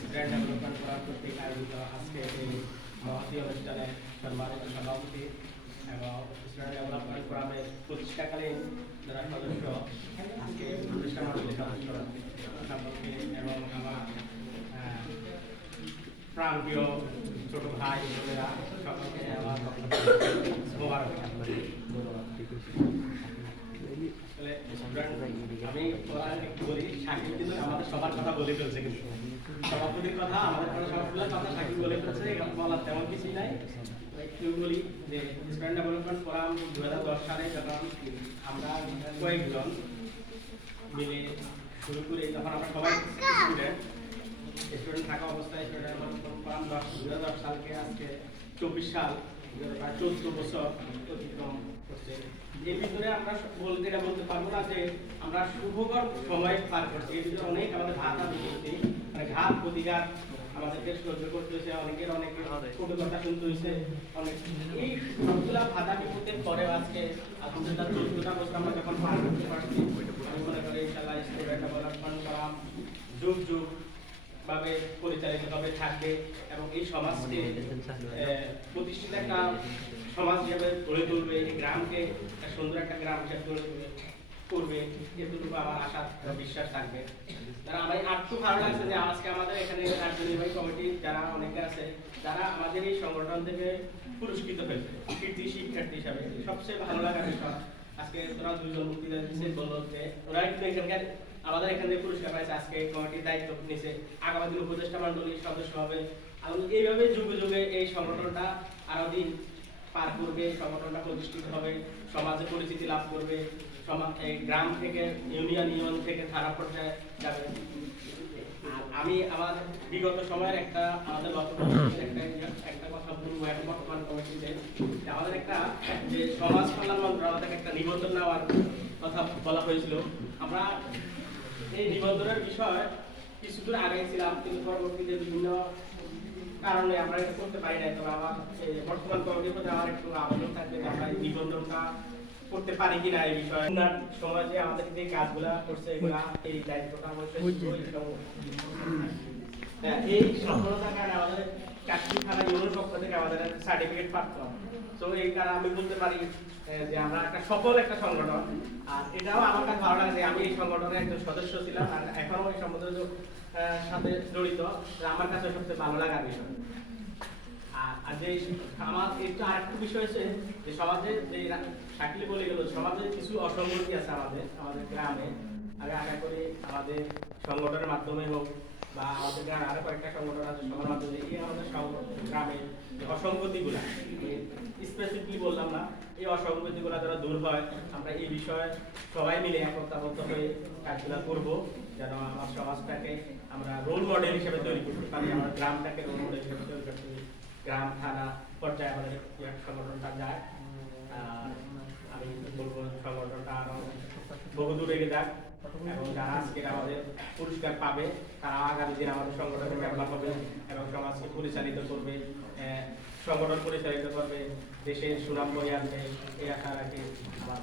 Student development করার কর্তৃক আয়োজিত আজকে এই মহতী অনুষ্ঠানে সম্মানিত সভাপতি এবং স্টুডেন্ট ডেভেলপমেন্ট ফোরামের প্রতিষ্ঠাকালীন যারা সদস্য, আজকে প্রতিষ্ঠা মণ্ডলীর সদস্য সকলকে এবং আমার প্রাণপ্রিয় ছোট ভাই বোনেরা সকলকে আমার মোবারক। আমি বলি সাকিব কিন্তু আমাদের সবার কথা বলে ফেলছে, কিন্তু সভাপতির কথা আমাদের সবার কথা সাকিব বলে ফেলছে, বলার তেমন কিছুই নাই। একটু বলি যে স্টুডেন্ট ডেভেলপমেন্ট ফোরাম 2010 সালে যখন আমরা কয়েকজন মিলে শুরু করি, তখন আমরা সবাই স্টুডেন্ট থাকা অবস্থায় স্টুডেন্ট ডেভেলপমেন্ট ফোরাম 2010 সালকে আজকে 24 সাল, প্রায় 14 বছর অতিক্রম করছে। এর ভিতরে আমরা এটা বলতে পারবো না যে আমরা শুভকর সময় পার করছি। এর ভিতরে অনেক আমাদের ভাতা করছি, মানে ঘাত প্রতিঘাত আমাদেরকে সহ্য করতে হয়েছে, অনেকের কটু কথা শুনতে হয়েছে অনেক। এই সবগুলা ভাতা বিপদের পরেও আজকে আলহামদুলিল্লাহ 14টা বছর আমরা যখন পার করতে পারছি, আমি মনে করি ইনশাআল্লাহ স্টুডেন্ট ডেভেলপমেন্ট ফোরাম যুগ যুগ ভাবে পরিচালিত হবে, থাকবে এবং এই সমাজকে প্রতিষ্ঠিত একটা সমাজ হিসেবে গড়ে তুলবে, এই গ্রামকে সুন্দর একটা গ্রাম হিসেবে গড়ে করবে, এতটুকু আমার আশা বিশ্বাস থাকবে। তারা আমার আরটু ভালো লাগছে যে আজকে আমাদের এখানে কার্যনির্বাহী কমিটি যারা অনেকে আছে, যারা আমাদের এই সংগঠন থেকে পুরস্কৃত হয়েছে কৃতি শিক্ষার্থী হিসাবে। সবচেয়ে ভালো লাগার বিষয় আজকে তোরা দুজন বক্তৃতা দিচ্ছে, বললো যে ওরা কিন্তু এখানকার আমাদের এখান থেকে পুরস্কার পাইছে, আজকে কমিটির দায়িত্ব নিয়েছে, আগামী দিন উপদেষ্টা মণ্ডলীর সদস্য হবে। এইভাবে যুগে যুগে এই সংগঠনটা আরো দিন পার করবে, সংগঠনটা প্রতিষ্ঠিত হবে, সমাজে পরিচিতি লাভ করবে, সমাজ এই গ্রাম থেকে ইউনিয়ন থেকে থানা পর্যায়ে যাবে। আমি আমার বিগত সময়ের একটা আমাদের একটা কথা বলবো এখন বর্তমান কমিটিতে, আমাদের একটা যে সমাজ কল্যাণ মন্ত্রণালয় থেকে একটা নিবন্ধন নেওয়ার কথা বলা হয়েছিল। আমরা এই নিবন্ধনের বিষয় কিছুদূর আগে ছিলাম, কিন্তু পরবর্তীতে বিভিন্ন কারণে আমরা এটা করতে পারি না। তবে আমার বর্তমান কমিটির প্রতি আমার একটু আবেদন থাকবে যে আমরা এই নিবন্ধনটা করতে পারি কিনা এই বিষয়ে। সময় যে আমাদের যে কাজগুলা করছে এগুলা এই দায়িত্বটা এই সফলতার কারণে আমাদের চাকরি থানা ইউনিয়ন পক্ষ থেকে আমাদের সার্টিফিকেট প্রাপ্ত। তো এই কারণে আমি বলতে পারি যে আমরা একটা সফল একটা সংগঠন। আর এটাও আমার কাছে ভালো লাগে যে আমি এই সংগঠনের একজন সদস্য ছিলাম আর এখনো এই সংগঠনের সাথে জড়িত, আমার কাছে সবচেয়ে ভালো লাগার বিষয়। আর যে আমার একটু আরেকটু বিষয় আছে যে সমাজে যে শাকিল বলে গেল, সমাজে কিছু অসঙ্গতি আছে আমাদের গ্রামে। আমি আশা করি আমাদের সংগঠনের মাধ্যমে হোক বা আমাদের গ্রামে আরো কয়েকটা সংগঠন আছে সবার মাধ্যমে এই আমাদের গ্রামে অসঙ্গতিগুলা স্পেসিফিকলি বললাম না, এই অসঙ্গতিগুলা যারা দূর হয়, আমরা এই বিষয়ে সবাই মিলে একতাবদ্ধ হয়ে কাজগুলা করবো, যেন আমার সমাজটাকে আমরা রোল মডেল হিসেবে তৈরি করতে পারি, আমার গ্রামটাকে রোল মডেল হিসেবে তৈরি করতে পারি, গ্রাম থানা পর্যায়ে আমাদের সংগঠনটা যায়। আমি বলবো সংগঠনটা আরো বহুদূর এগিয়ে যাক এবং যারা আজকে আমাদের পুরস্কার পাবে তারা আগামী দিন আমাদের সংগঠনের মেম্বার হবে এবং সমাজকে পরিচালিত করবে, সংগঠন পরিচালিত করবে, দেশের সুনাম বয়ে আনবে, এই আশা রাখি আমার